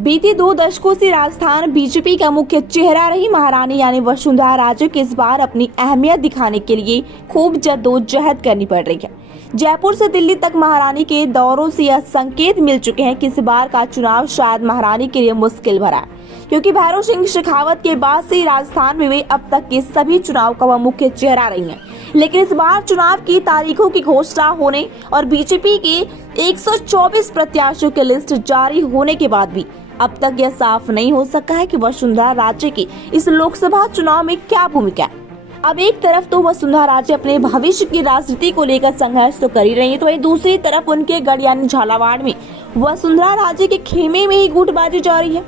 बीते 2 दशकों से राजस्थान बीजेपी का मुख्य चेहरा रही महारानी यानी वसुंधरा राजे को इस बार अपनी अहमियत दिखाने के लिए खूब जद्दोजहद करनी पड़ रही है। जयपुर से दिल्ली तक महारानी के दौरों से यह संकेत मिल चुके हैं कि इस बार का चुनाव शायद महारानी के लिए मुश्किल भरा है, क्योंकि भैरव सिंह शेखावत के बाद से राजस्थान में वे अब तक के सभी चुनाव का वह मुख्य चेहरा रही हैं। लेकिन इस बार चुनाव की तारीखों की घोषणा होने और बीजेपी के 124 प्रत्याशियों की लिस्ट जारी होने के बाद भी अब तक यह साफ नहीं हो सका है कि वसुंधरा राजे की इस लोकसभा चुनाव में क्या भूमिका है। अब एक तरफ तो वसुंधरा राजे अपने भविष्य की राजनीति को लेकर संघर्ष तो कर ही रही है, तो वहीं दूसरी तरफ उनके गढ़ यानी झालावाड़ में वसुंधरा राजे के खेमे में ही गुटबाजी जारी है।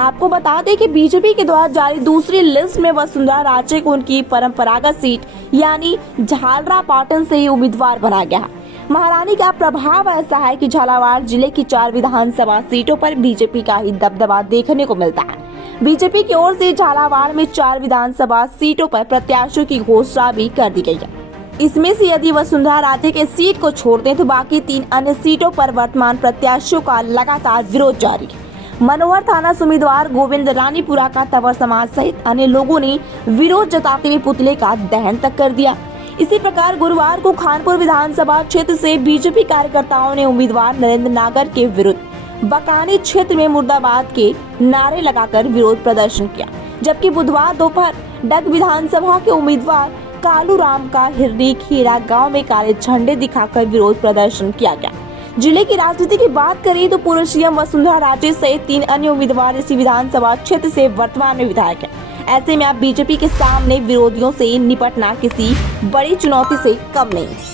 आपको बता दें कि बीजेपी के द्वारा जारी दूसरी लिस्ट में वसुंधरा राजे को उनकी परंपरागत सीट यानी झालरापाटन से ही उम्मीदवार बनाया गया है। महारानी का प्रभाव ऐसा है कि झालावाड़ जिले की 4 विधानसभा सीटों पर बीजेपी का ही दबदबा देखने को मिलता है। बीजेपी की ओर से झालावाड़ में 4 विधानसभा सीटों पर प्रत्याशियों की घोषणा भी कर दी गई है। इसमें से यदि वसुंधरा राजे के सीट को छोड़ दें तो बाकी 3 अन्य सीटों पर वर्तमान प्रत्याशियों का लगातार विरोध जारी है। मनोहर थाना से उम्मीदवार गोविंद रानीपुरा का तंवर समाज सहित अन्य लोगों ने विरोध जताते हुए पुतले का दहन तक कर दिया। इसी प्रकार गुरुवार को खानपुर विधानसभा क्षेत्र से बीजेपी कार्यकर्ताओं ने उम्मीदवार नरेंद्र नागर के विरुद्ध बकानी क्षेत्र में मुर्दाबाद के नारे लगाकर विरोध प्रदर्शन किया, जबकि बुधवार दोपहर डग विधानसभा के उम्मीदवार कालू राम का हिरनी खीरा गांव में काले झंडे दिखाकर विरोध प्रदर्शन किया गया। जिले की राजनीति की बात करें तो पूर्व सीएम वसुंधरा राजे सहित 3 अन्य उम्मीदवार इसी विधानसभा क्षेत्र से वर्तमान में विधायक हैं। ऐसे में अब बीजेपी के सामने विरोधियों से निपटना किसी बड़ी चुनौती से कम नहीं।